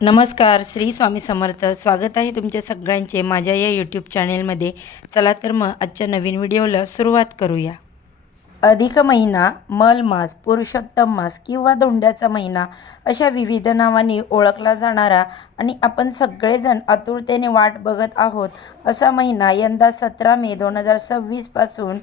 नमस्कार, श्री स्वामी समर्थ. स्वागत आहे तुमच्या सगळ्यांचे माझ्या या यूट्यूब चॅनेलमध्ये. चला तर मग आजच्या नवीन व्हिडिओला सुरुवात करूया. अधिक महिना, मल मास, पुरुषोत्तम मास किंवा धोंड्याचा महिना अशा विविध नावांनी ओळखला जाणारा आणि आपण सगळेजण आतुरतेने वाट बघत आहोत असा महिना यंदा 17 मे 2026 पासून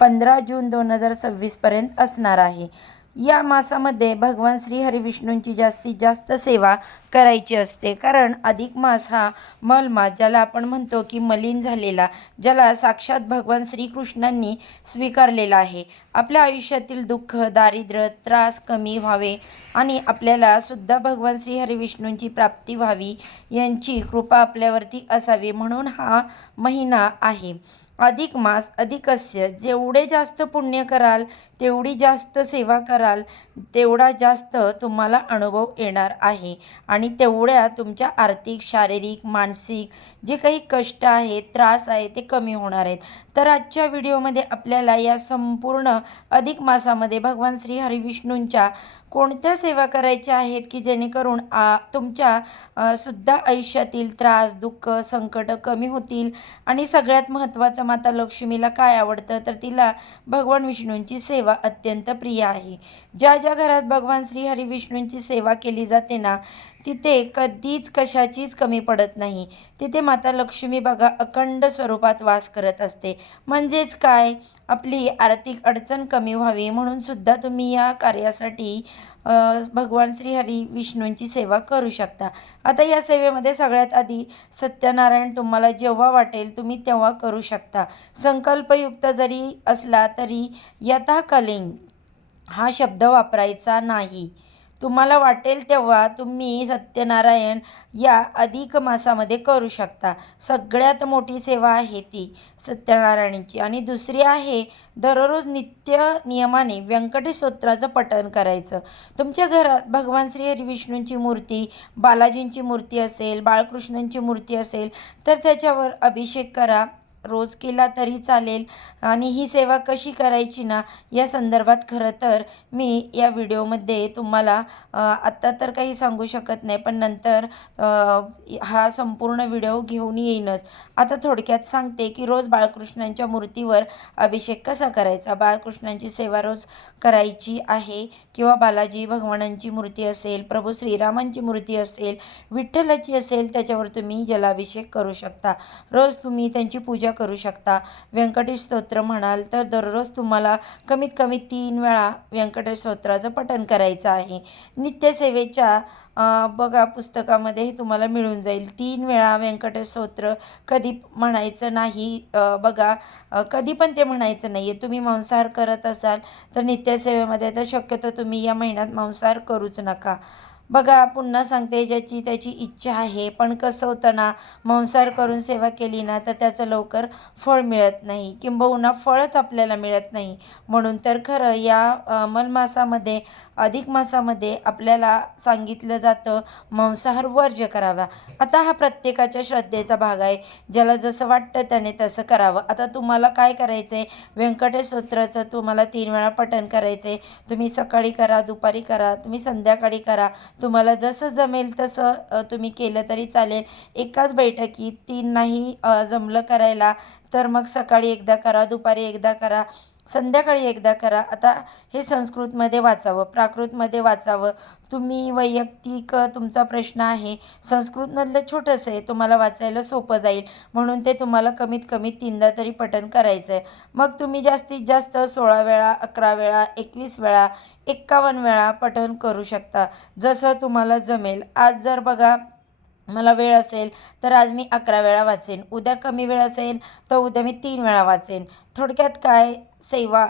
15 जून 2026 पर्यंत असणार आहे. या मासामध्ये भगवान श्री हरिविष्णूंची जास्तीत जास्त सेवा करायची असते, कारण अधिक मास हा मल मास, ज्याला आपण म्हणतो की मलिन झालेला, ज्याला साक्षात भगवान श्रीकृष्णांनी स्वीकारलेला आहे. आपल्या आयुष्यातील दुःख, दारिद्र्य, त्रास कमी व्हावे आणि आपल्याला सुद्धा भगवान श्री हरिविष्णूंची प्राप्ती व्हावी, यांची कृपा आपल्यावरती असावी म्हणून हा महिना आहे. अधिक मास अधिकस्य, जेवढे जास्त पुण्य कराल, तेवढी जास्त सेवा कराल, तेवढा जास्त तुम्हाला अनुभव येणार आहे आणि तेवढ्या तुमच्या आर्थिक, शारीरिक, मानसिक जे काही कष्ट आहेत, त्रास आहे, ते कमी होणार आहेत. तर आजच्या व्हिडिओमध्ये आपल्याला या संपूर्ण अधिक मासामध्ये भगवान श्री हरिविष्णूंच्या कोणत्या सेवा करायच्या आहेत की जेणेकरून तुमच्या सुद्धा आयुष्यातील त्रास, दुःख, संकट कमी होतील. आणि सगळ्यात महत्त्वाचं, माता लक्ष्मीला काय आवडतं, तर तिला भगवान विष्णूंची सेवा अत्यंत प्रिय आहे. ज्या ज्या घरात भगवान श्री हरिविष्णूंची सेवा केली जाते ना, तिथे कधीच कशाचीच कमी पडत नाही. तिथे माता लक्ष्मी बघा अखंड स्वरूपात वास करत असते. म्हणजेच काय, आपली आर्थिक अडचण कमी व्हावी म्हणून सुद्धा तुम्ही या कार्यासाठी भगवान श्री हरी विष्णूंची सेवा करू शकता. आता या सेवेमध्ये सगळ्यात आधी सत्यनारायण तुम्हाला जेव्हा वाटेल तुम्ही तेव्हा करू शकता. संकल्पयुक्त जरी असला तरी यथाकालीन हा शब्द वापरायचा नाही. तुम्हाला वाटेल तेव्हा तुम्ही सत्यनारायण या अधिक मासामध्ये करू शकता. सगळ्यात मोठी सेवा आहे ती सत्यनारायणाची. आणि दुसरी आहे, दररोज नित्य नियमाने व्यंकटेश स्तोत्राचं पठण करायचं. तुमच्या घरात भगवान श्री हरिविष्णूंची मूर्ती, बालाजींची मूर्ती असेल, बाळकृष्णांची मूर्ती असेल तर त्याच्यावर अभिषेक करा. रोज केला तरी चालेल. आणि ही सेवा कशी करायची ना, या संदर्भात खरं तर मी या व्हिडिओमध्ये तुम्हाला आत्ता तर काही सांगू शकत नाही, पण नंतर हा संपूर्ण व्हिडिओ घेऊन येईनच. आता थोडक्यात सांगते की रोज बाळकृष्णांच्या मूर्तीवर अभिषेक कसा करायचा. बाळकृष्णांची सेवा रोज करायची आहे, किंवा बालाजी भगवानांची मूर्ती असेल, प्रभू श्रीरामांची मूर्ती असेल, विठ्ठलाची असेल, त्याच्यावर तुम्ही जलाभिषेक करू शकता. रोज तुम्ही त्यांची पूजा करू शकता. व्यंकटेश स्तोत्र म्हणाल तर दररोज तुम्हाला कमीत कमी 3 वेळा व्यंकटेश स्तोत्राचं पठण करायचं आहे. नित्यसेवेच्या बघा पुस्तकामध्ये हे तुम्हाला मिळून जाईल. 3 वेळा व्यंकटेश स्तोत्र कधी म्हणायचं नाही. बघा कधी पण ते म्हणायचं नाही आहे. तुम्ही मांसाहार करत असाल तर नित्यसेवेमध्ये तर शक्यतो तुम्ही या महिन्यात मांसाहार करूच नका. बघा पुन्हा सांगते, ज्याची त्याची इच्छा आहे, पण कसं होतं ना, मांसाहार करून सेवा केली ना तर त्याचं लवकर फळ मिळत नाही, किंबहुना फळच आपल्याला मिळत नाही. म्हणून तर खरं या मलमासामध्ये, अधिक मासामध्ये आपल्याला सांगितलं जातं मांसाहार वर्ज्य करावा. आता हा प्रत्येकाच्या श्रद्धेचा भाग आहे. ज्याला जसं वाटतं त्याने तसं करावं. आता तुम्हाला काय करायचं आहे, व्यंकटेश स्तोत्राचं तुम्हाला 3 वेळा पठण करायचं आहे. तुम्ही सकाळी करा, दुपारी करा, तुम्ही संध्याकाळी करा. तुम्हाला जसं जमेल तसं तुम्ही केलं तरी चालेल. एकाच बैठकीत 3 नाही जमलं करायला तर मग सकाळी एकदा करा, दुपारी एकदा करा, संध्याकाळी एकदा करा. आता हे संस्कृतमध्ये वाचावं, प्राकृतमध्ये वाचावं. तुम्ही वैयक्तिक तुमचा प्रश्न आहे. संस्कृतमधलं छोटंसं आहे, तुम्हाला वाचायला सोपं जाईल म्हणून ते तुम्हाला कमीत कमी 3दा तरी पठण करायचं आहे. मग तुम्ही जास्तीत जास्त 16 वेळा, 11 वेळा, 21 वेळा, 51 वेळा पठण करू शकता, जसं तुम्हाला जमेल. आज जर बघा मला वेळ असेल तर आज मी 11 वेळा वाचेन. उद्या कमी वेळ असेल तर उद्या मी 3 वेळा वाचेन. थोडक्यात काय, सेवा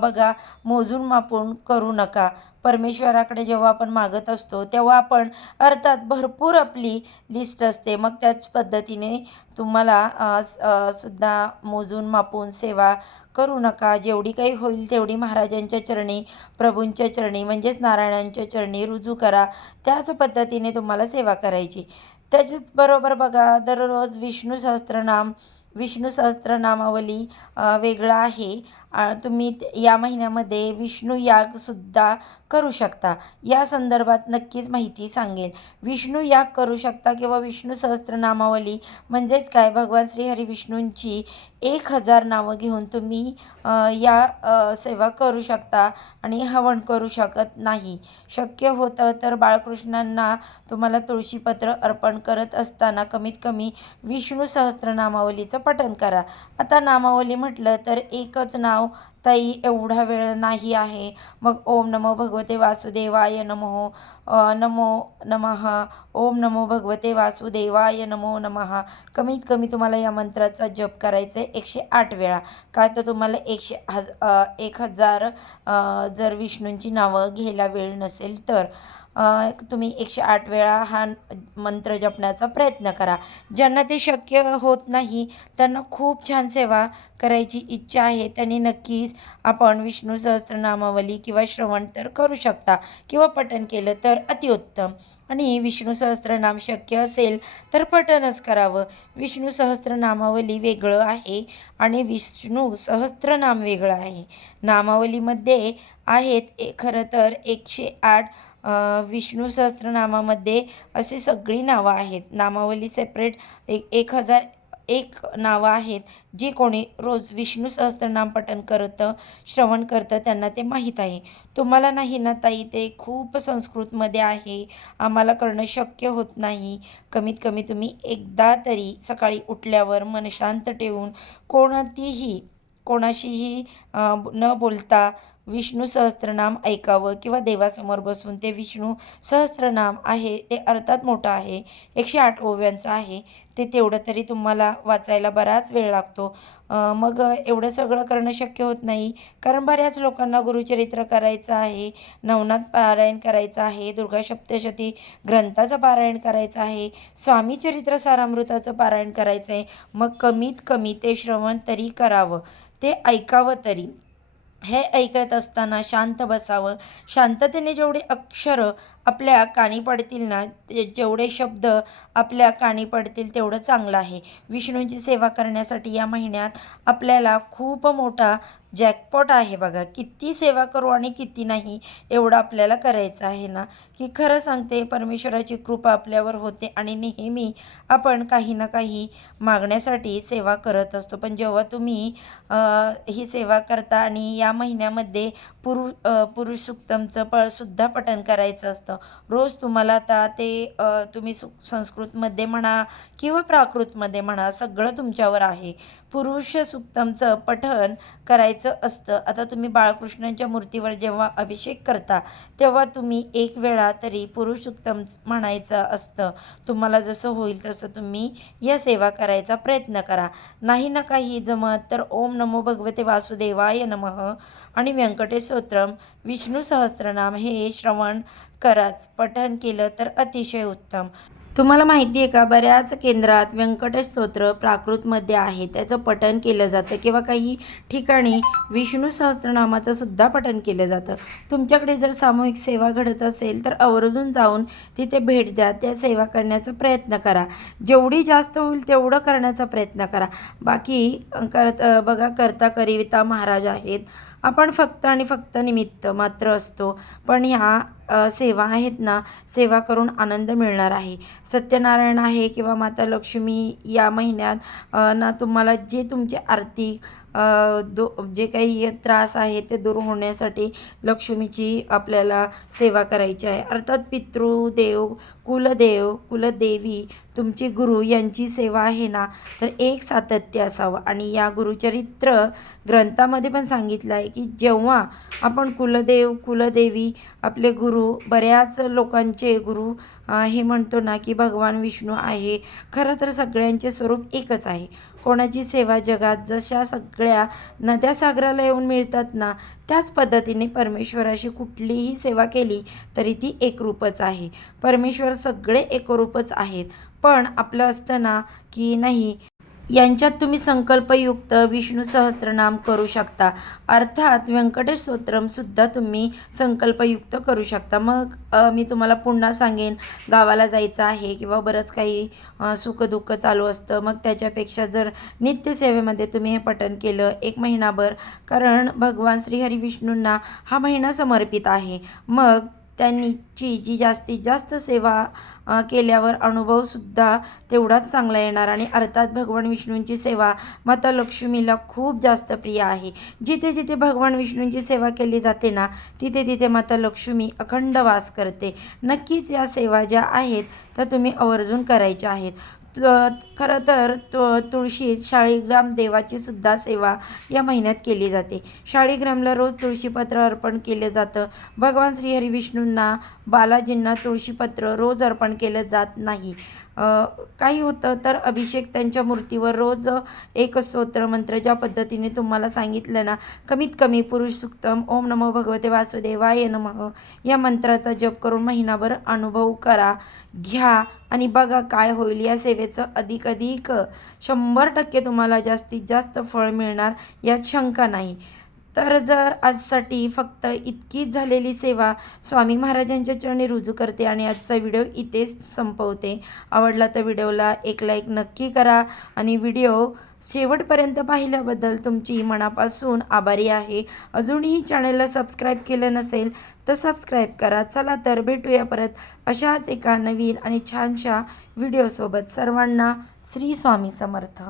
बघा मोजून मापून करू नका. परमेश्वराकडे जेव्हा आपण मागत असतो तेव्हा आपण अर्थात भरपूर आपली लिस्ट असते, मग त्याच पद्धतीने तुम्हाला सुद्धा मोजून मापून सेवा करू नका. जेवढी काही होईल तेवढी महाराजांच्या चरणी, प्रभूंच्या चरणी म्हणजेच नारायणांच्या चरणी रुजू करा. त्याच पद्धतीने तुम्हाला सेवा करायची. त्याच्याच बरोबर बघा दररोज विष्णू सहस्त्रनाम विष्णू सहस्त्रनामावली वेगळं आहे. तुम्ही या महिन्यामध्ये विष्णू यागसुद्धा करू शकता. या संदर्भात नक्कीच माहिती सांगेन. विष्णू याग करू शकता किंवा विष्णू सहस्त्रनामावली म्हणजेच काय, भगवान श्रीहरी विष्णूंची 1000 नावं घेऊन तुम्ही सेवा करू शकता आणि हवन करू शकत नाही. शक्य होतं तर बाळकृष्णांना तुम्हाला तुळशीपत्र अर्पण करत असताना कमीत कमी विष्णू सहस्त्रनामावलीचं पठण करा. आता नामावली म्हटलं तर एकच नाव ताई एवढा वेळ नाही आहे. मग ओम नमो भगवते वासुदेवाय नमो नमो नमः, ओम नमो भगवते वासुदेवाय नमो नमः. कमीत कमी तुम्हाला या मंत्राचा जप करायचा आहे 108 वेळा. काय तर तुम्हाला 1000 जर विष्णूंची नावं घ्यायला वेळ नसेल तर तुम्ही 108 वेळा हा मंत्र जपण्याचा प्रयत्न करा. ज्यांना ते शक्य होत नाही त्यांना खूप छान सेवा करायची इच्छा आहे त्यांनी नक्कीच आपण विष्णू सहस्त्रनामावली किंवा श्रवण तर करू शकता किंवा पठण केलं तर अतिउत्तम. आणि विष्णू सहस्त्रनाम शक्य असेल तर पठणच करावं. विष्णू सहस्त्रनामावली वेगळं आहे आणि विष्णू सहस्त्रनाम वेगळं आहे. नामावलीमध्ये आहेत खरं तर 108. विष्णू सहस्त्रनामामध्ये अशी सगळी नावं आहेत. नामावली सेपरेट 1001 नावं आहेत. जे कोणी रोज विष्णू सहस्त्रनाम पठण करतं, श्रवण करतं त्यांना ते माहीत आहे. तुम्हाला नाही ना ताई, ते खूप संस्कृतमध्ये आहे, आम्हाला करणं शक्य होत नाही. कमीत कमी तुम्ही एकदा तरी सकाळी उठल्यावर मन शांत ठेवून कोणाशीही न बोलता विष्णू सहस्त्रनाम ऐकावं किंवा देवासमोर बसून ते विष्णू सहस्त्रनाम आहे ते अर्थात मोठं आहे, 108 ओव्यांचं आहे, ते तेवढं तरी तुम्हाला वाचायला बराच वेळ लागतो. मग एवढं सगळं करणं शक्य होत नाही कारण बऱ्याच लोकांना गुरुचरित्र करायचं आहे, नवनाथ पारायण करायचं आहे, दुर्गा सप्तशती ग्रंथाचं पारायण करायचं आहे, स्वामी चरित्र सारामृताचं पारायण करायचं आहे. मग कमीत कमी ते श्रवण तरी करावं, ते ऐकावं तरी. हे ऐकत असताना शांत बसावं. शांततेने जेवढे अक्षरं आपल्या कानी पडतील ना, जेवढे शब्द आपल्या कानी पडतील तेवढं चांगलं आहे. विष्णूंची सेवा करण्यासाठी या महिन्यात आपल्याला खूप मोठा जॅकपॉट आहे बघा. किती सेवा करू आणि किती नाही एवढं आपल्याला करायचं आहे ना, की खरं सांगते परमेश्वराची कृपा आपल्यावर होते आणि नेहमी आपण काही ना काही मागण्यासाठी सेवा करत असतो. पण जेव्हा तुम्ही ही सेवा करता आणि या महिन्यामध्ये पुरुष सुक्तमचं सुद्धा पठण करायचं असतं. रोज तुम्हाला आता ते तुम्ही संस्कृतमध्ये म्हणा किंवा प्राकृतमध्ये म्हणा सगळं तुमच्यावर आहे. पुरुष सुक्तमचं पठण करायचं असतं. आता तुम्ही बाळकृष्णांच्या मूर्तीवर जेव्हा अभिषेक करता तेव्हा तुम्ही 1 वेळा तरी पुरुष सुक्तम म्हणायचं असतं. तुम्हाला जसं होईल तसं तुम्ही या सेवा करायचा प्रयत्न करा. नाही ना काही जमत तर ओम नमो भगवते वासुदेवाय नमः आणि व्यंकटेश स्तोत्रम, विष्णू सहस्त्रनाम हे श्रवण कराच. पठण केलं तर अतिशय उत्तम. तुम्हाला माहिती आहे का, बऱ्याच केंद्रात व्यंकटेश स्तोत्र प्राकृतमध्ये आहे, त्याचं पठण केलं जातं किंवा काही ठिकाणी विष्णू सहस्त्रनामाचं सुद्धा पठण केलं जातं. तुमच्याकडे जर सामूहिक सेवा घडत असेल तर आवर्जून जाऊन तिथे भेट द्या, त्या सेवा करण्याचा प्रयत्न करा. जेवढी जास्त होईल तेवढं करण्याचा प्रयत्न करा. बाकी बघा करता करिता महाराज आहेत. आपण फक्त आणि फक्त निमित्त मात्र असतो. पण ह्या सेवा आहेत ना, सेवा करून आनंद मिळणार आहे. सत्यनारायण आहे किंवा माता लक्ष्मी या महिन्यात ना तुम्हाला जे तुमचे आर्थिक जे काही त्रास आहे ते दूर होण्यासाठी लक्ष्मीची आपल्याला सेवा करायची आहे. अर्थात पितृदेव, कुलदेवी, तुमचे गुरु यांची सेवा आहे ना, तर एक सातत्य असावं. आणि या गुरुचरित्र ग्रंथामध्ये पण सांगितलं आहे की जेव्हा आपण कुलदेवी आपले गुरु, बऱ्याच लोकांचे गुरु हे म्हणतो ना की भगवान विष्णू आहे, खरं तर सगळ्यांचे स्वरूप एकच आहे. कोणाची सेवा जगात जशा सगळ्या नद्या सागराला येऊन मिळतात ना, त्याच पद्धतीने परमेश्वराशी कुठलीही सेवा केली तरी ती एकरूपच आहे. परमेश्वर सगळे एकरूपच आहेत. पण आपलं असतं ना की नाही, यांच्यात तुम्ही संकल्पयुक्त विष्णू सहस्त्रनाम करू शकता. अर्थात व्यंकटेश स्तोत्रमसुद्धा तुम्ही संकल्पयुक्त करू शकता. मग मी तुम्हाला पुन्हा सांगेन, गावाला जायचं आहे किंवा बरंच काही सुखदुःख चालू असतं, मग त्याच्यापेक्षा जर नित्यसेवेमध्ये तुम्ही हे पठण केलं 1 महिनाभर, कारण भगवान श्रीहरी विष्णूंना हा महिना समर्पित आहे. मग त्यांची जी जास्तीत जास्त सेवा केल्यावर अनुभवसुद्धा तेवढाच चांगला येणार. आणि अर्थात भगवान विष्णूंची सेवा माता लक्ष्मीला खूप जास्त प्रिय आहे. जिथे जिथे भगवान विष्णूंची सेवा केली जाते ना, तिथे तिथे माता लक्ष्मी अखंड वास करते. नक्कीच या सेवा ज्या आहेत त्या तुम्ही आवर्जून करायच्या आहेत. खरं तर तुळशीत शाळीग्राम देवाची सुद्धा सेवा या महिन्यात केली जाते. शाळीग्रामला रोज तुळशीपत्र अर्पण केले जातं. भगवान श्रीहरी विष्णूंना, बालाजींना तुळशीपत्र रोज अर्पण केलं जात नाही. काही होतं तर अभिषेक त्यांच्या मूर्तीवर रोज एक स्तोत्र मंत्र ज्या पद्धतीने तुम्हाला सांगितलं ना, कमीत कमी पुरुष सूक्तम, ओम नमो भगवते वासुदेवाय नमः या मंत्राचा जप करून महिनाभर अनुभव करा, घ्या आणि बघा काय होईल. या सेवेचं अधिक 100% तुम्हाला जास्तीत जास्त फळ मिळणार, यात शंका नाही. तर जर आजसाठी फक्त इतकीच झालेली सेवा स्वामी महाराजांच्या चरणी रुजू करते आणि आजचा व्हिडिओ इथेच संपवते. आवडला तर व्हिडिओला एक लाईक नक्की करा आणि व्हिडिओ शेवटपर्यंत पाहिल्याबद्दल तुमची मनापासून आभारी आहे. अजूनही चॅनलला सबस्क्राईब केलं नसेल तर सबस्क्राईब करा. चला तर भेटूया परत अशाच एका नवीन आणि छानशा व्हिडिओसोबत. सर्वांना श्री स्वामी समर्थ.